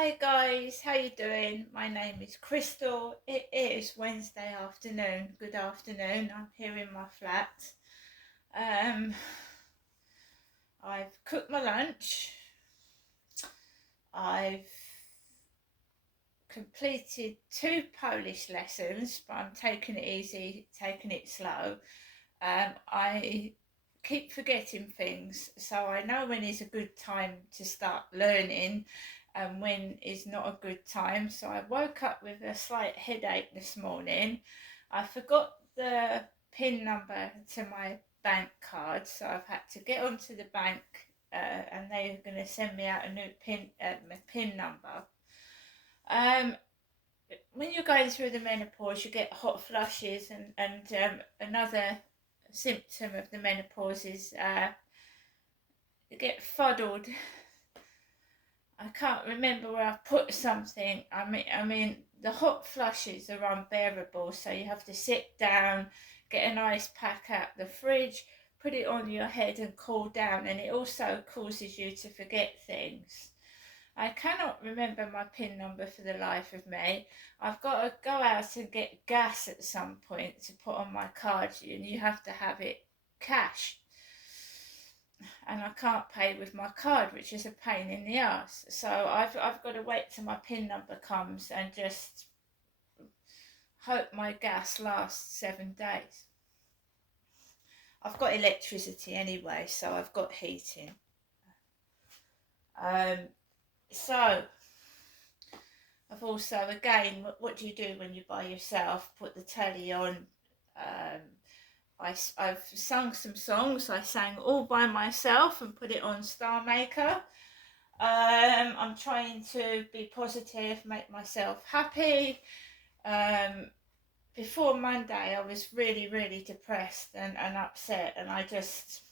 Hi guys, how you doing? My name is Crystal. It is Wednesday afternoon. Good afternoon. I'm here in my flat. Um, I've cooked my lunch. I've completed 2 Polish lessons, but I'm taking it easy, taking it slow. I keep forgetting things, so I know when is a good time to start learning and when is not a good time. So I woke up with a slight headache this morning. I forgot the PIN number to my bank card, so I've had to get onto the bank and they're going to send me out a new PIN number. Um, when you're going through the menopause, you get hot flushes, and another symptom of the menopause is you get fuddled. I can't remember where I've put something. I mean, the hot flushes are unbearable, so you have to sit down, get an ice pack out the fridge, put it on your head and cool down, and it also causes you to forget things. I cannot remember my PIN number for the life of me. I've got to go out and get gas at some point to put on my card, and you have to have it cash. And I can't pay with my card, which is a pain in the ass. So I've got to wait till my PIN number comes and just hope my gas lasts 7 days. I've got electricity anyway, so I've got heating. So I've also, again, what do you do when you're by yourself? Put the telly on. I've sung some songs. I sang all by myself and put it on Star Maker. I'm trying to be positive, make myself happy. Before Monday, I was really, really depressed and upset, and I just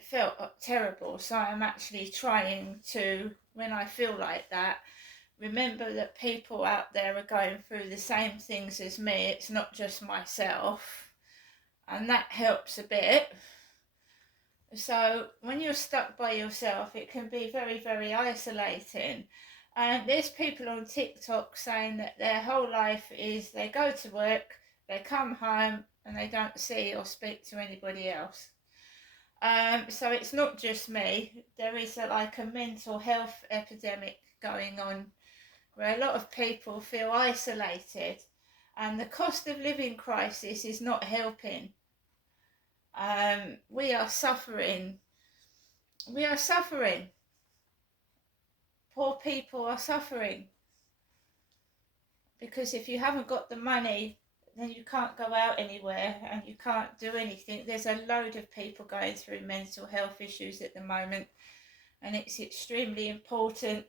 felt terrible. So I'm actually trying to, when I feel like that, remember that people out there are going through the same things as me. It's not just myself, and that helps a bit. So when you're stuck by yourself, it can be very, very isolating. And there's people on TikTok saying that their whole life is they go to work, they come home, and they don't see or speak to anybody else. So it's not just me. There is like a mental health epidemic going on where a lot of people feel isolated, and the cost of living crisis is not helping. We are suffering. We are suffering. Poor people are suffering because if you haven't got the money, then you can't go out anywhere and you can't do anything. There's a load of people going through mental health issues at the moment, and it's extremely important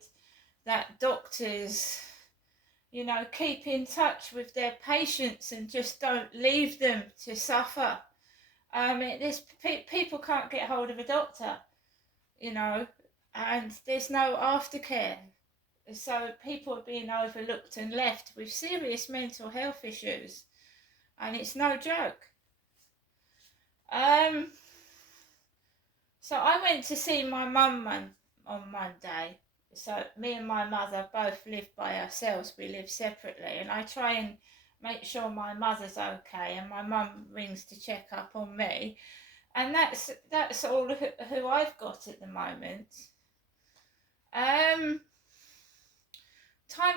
that doctors, keep in touch with their patients and just don't leave them to suffer. People can't get hold of a doctor, and there's no aftercare. So people are being overlooked and left with serious mental health issues, and it's no joke. So I went to see my mum on Monday. So me and my mother both live by ourselves. We live separately, and I try and make sure my mother's okay, and my mum rings to check up on me, and that's all who I've got at the moment. Time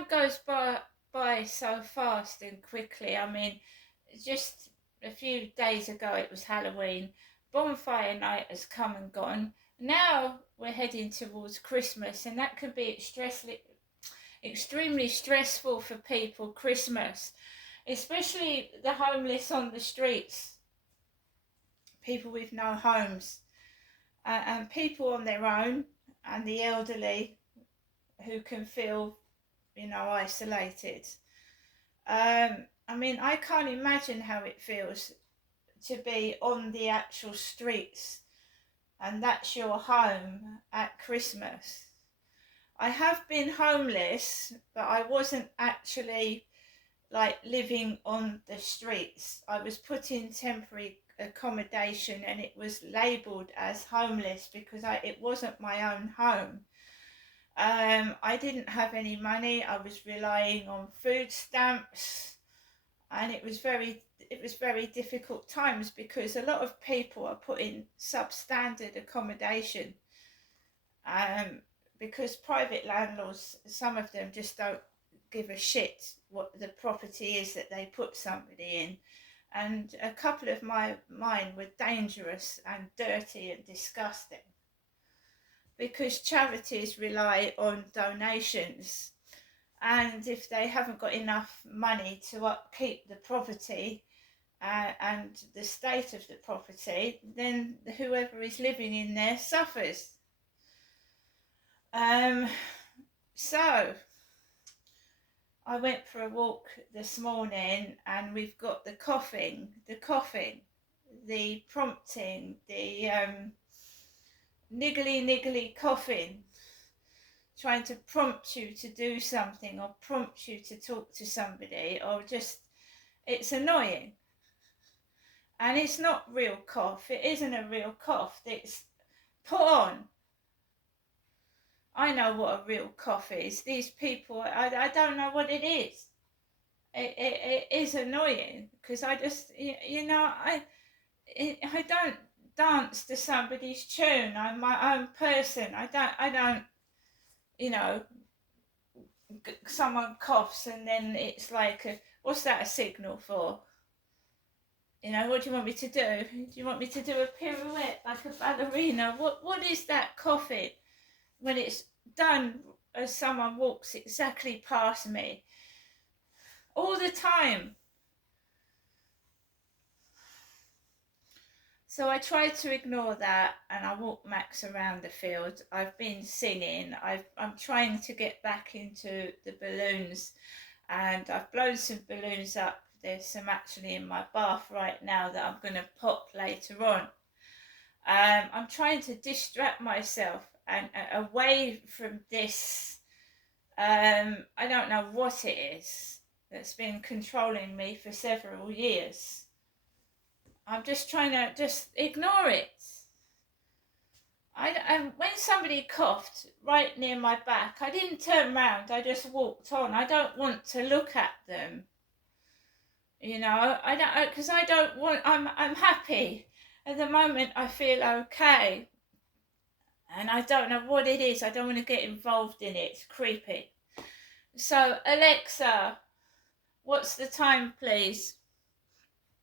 goes by so fast and quickly. I mean, just a few days ago it was Halloween. Bonfire night has come and gone. Now we're heading towards Christmas, and that can be extremely stressful for people. Christmas, especially the homeless on the streets, people with no homes, and people on their own, and the elderly who can feel, isolated. I mean, I can't imagine how it feels to be on the actual streets and that's your home at Christmas. I have been homeless, but I wasn't actually like living on the streets. I was put in temporary accommodation and it was labelled as homeless because it wasn't my own home. I didn't have any money. I was relying on food stamps, and it was very difficult times because a lot of people are put in substandard accommodation, um, because private landlords, some of them just don't give a shit what the property is that they put somebody in. And a couple of mine were dangerous and dirty and disgusting because charities rely on donations, and if they haven't got enough money to upkeep the property and the state of the property, then whoever is living in there suffers. So I went for a walk this morning, and we've got the coughing, the prompting, the niggly coughing, trying to prompt you to do something or prompt you to talk to somebody, or just, it's annoying. And it's not real cough. It isn't a real cough. It's put on. I know what a real cough is. These people, I don't know what it is. It is annoying because I just, I don't dance to somebody's tune. I'm my own person. I don't, you know, someone coughs and then it's like, what's that a signal for? What do you want me to do? Do you want me to do a pirouette like a ballerina? What is that coughing when it's done as someone walks exactly past me? All the time. So I try to ignore that and I walk Max around the field. I've been singing. I'm trying to get back into the balloons, and I've blown some balloons up. There's some actually in my bath right now that I'm going to pop later on. I'm trying to distract myself and away from this. I don't know what it is that's been controlling me for several years. I'm just trying to just ignore it. When somebody coughed right near my back, I didn't turn round. I just walked on. I don't want to look at them. I don't, because I don't want. I'm happy at the moment. I feel okay, and I don't know what it is. I don't want to get involved in it. It's creepy. So Alexa, what's the time, please?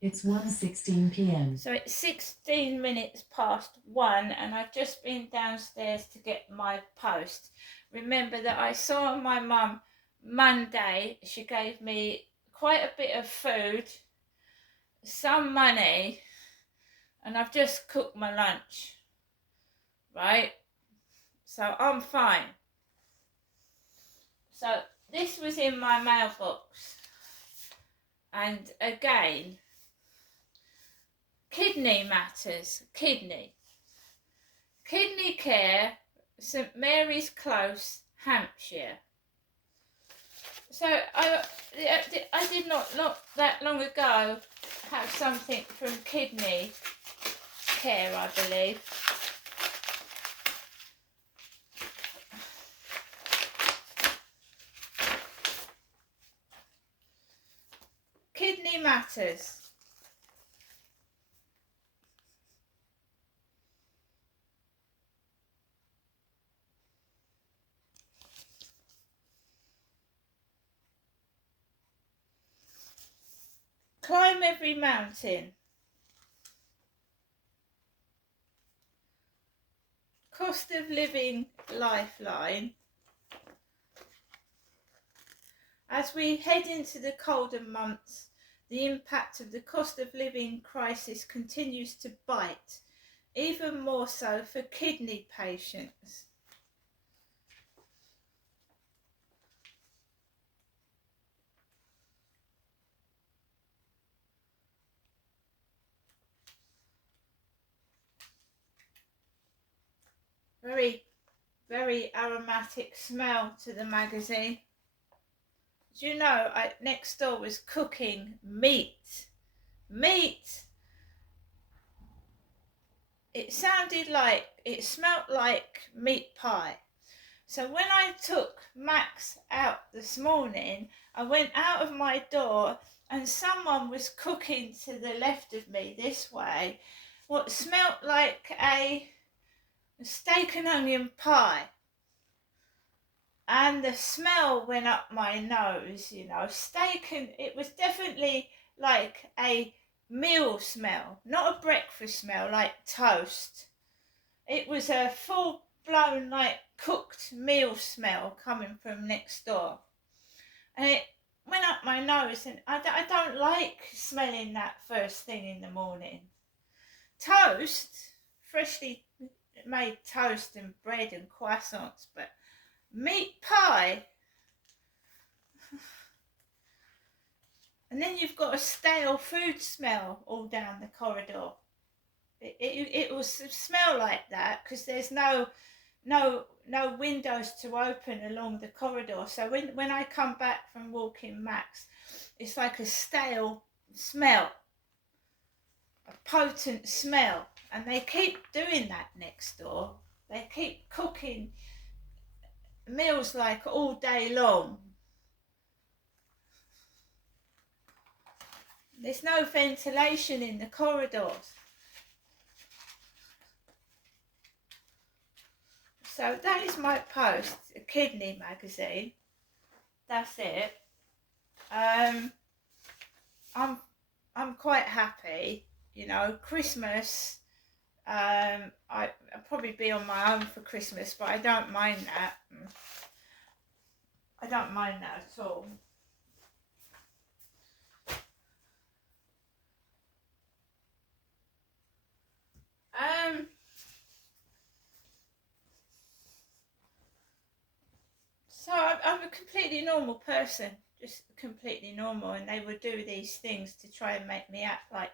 It's 1:16 p.m. So it's 16 minutes past 1, and I've just been downstairs to get my post. Remember that I saw my mum Monday. She gave me quite a bit of food, some money, and I've just cooked my lunch, right? So I'm fine. So this was in my mailbox, and again, kidney matters, kidney care, St Mary's Close, Hampshire. So I did not that long ago have something from kidney care, I believe. Kidney matters. Climb every mountain. Cost of living lifeline. As we head into the colder months, the impact of the cost of living crisis continues to bite, even more so for kidney patients. Very, very aromatic smell to the magazine. Do you know, next door was cooking meat. It smelled like meat pie. So when I took Max out this morning, I went out of my door and someone was cooking to the left of me this way what smelt like a steak and onion pie. And the smell went up my nose, steak, and it was definitely like a meal smell, not a breakfast smell like toast. It was a full blown, like cooked meal smell coming from next door. And it went up my nose, and I don't like smelling that first thing in the morning. Toast, freshly made toast and bread and croissants, but meat pie. And then you've got a stale food smell all down the corridor. It will smell like that because there's no windows to open along the corridor. So when I come back from walking Max, it's like a stale smell, a potent smell. And they keep doing that next door. They keep cooking meals like all day long. There's no ventilation in the corridors. So that is my post, a kidney magazine. That's it. I'm quite happy. Christmas. I'll probably be on my own for Christmas, but I don't mind that. I don't mind that at all. So I'm a completely normal person, just completely normal, and they would do these things to try and make me act like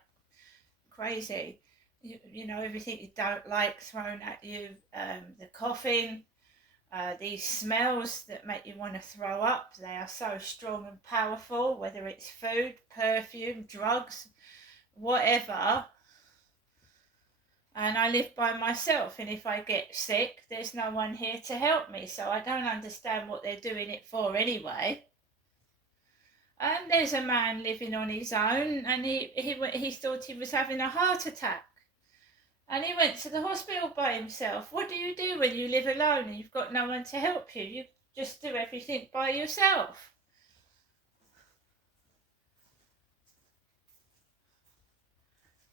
crazy. Everything you don't like thrown at you, the coughing, these smells that make you want to throw up. They are so strong and powerful, whether it's food, perfume, drugs, whatever. And I live by myself, and if I get sick, there's no one here to help me, so I don't understand what they're doing it for anyway. And there's a man living on his own, and he thought he was having a heart attack, and he went to the hospital by himself. What do you do when you live alone and you've got no one to help you? You just do everything by yourself.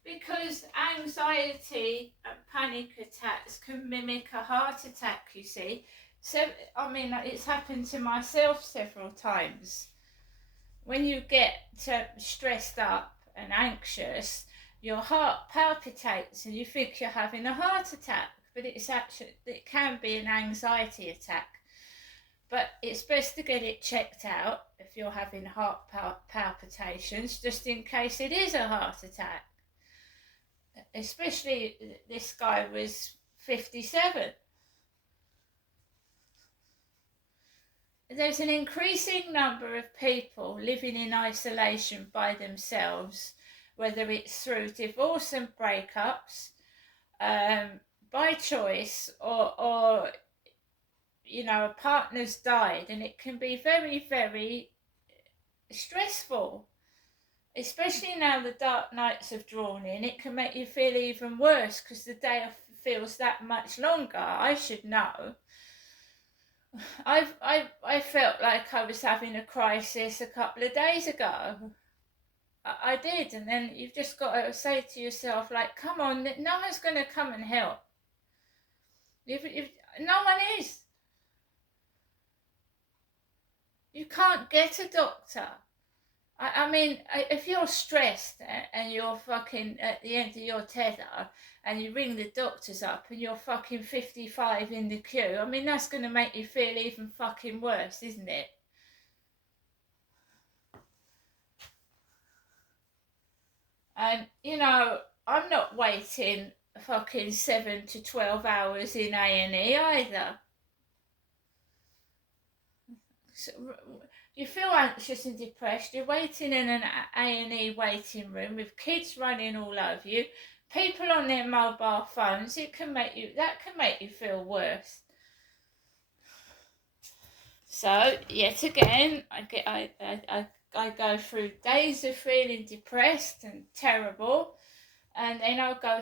Because anxiety and panic attacks can mimic a heart attack, you see. So, it's happened to myself several times. When you get stressed up and anxious, your heart palpitates and you think you're having a heart attack, but it can be an anxiety attack. But it's best to get it checked out if you're having heart palpitations, just in case it is a heart attack. Especially this guy was 57. There's an increasing number of people living in isolation by themselves, whether it's through divorce and breakups, by choice, or a partner's died, and it can be very, very stressful. Especially now the dark nights have drawn in, it can make you feel even worse because the day feels that much longer. I should know. I felt like I was having a crisis a couple of days ago. I did, and then you've just got to say to yourself, like, come on, no one's going to come and help. No one is. You can't get a doctor. If you're stressed and you're fucking at the end of your tether and you ring the doctors up and you're fucking 55 in the queue, that's going to make you feel even fucking worse, isn't it? And, I'm not waiting fucking 7 to 12 hours in A&E either. So, you feel anxious and depressed, you're waiting in an A&E waiting room with kids running all over you, people on their mobile phones, that can make you feel worse. So yet again, I go through days of feeling depressed and terrible, and then I'll go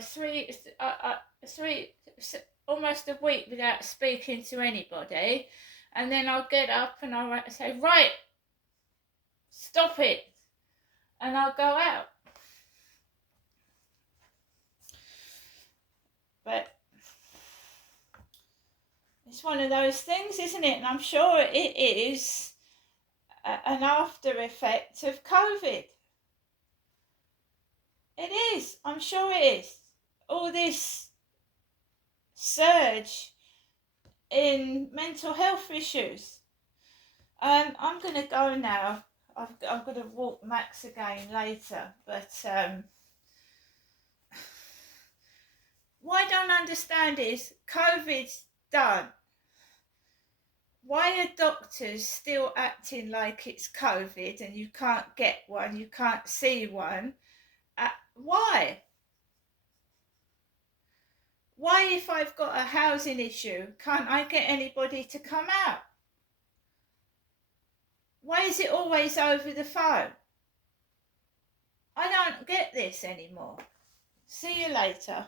almost a week without speaking to anybody, and then I'll get up and I'll say, right, stop it, and I'll go out. But it's one of those things, isn't it? And I'm sure it is an after effect of COVID. It is. I'm sure it is. All this surge in mental health issues. I'm going to go now. I've got to walk Max again later. But what I don't understand is COVID's done. Why are doctors still acting like it's COVID and you can't get one, you can't see one? Why? Why, if I've got a housing issue, can't I get anybody to come out? Why is it always over the phone? I don't get this anymore. See you later.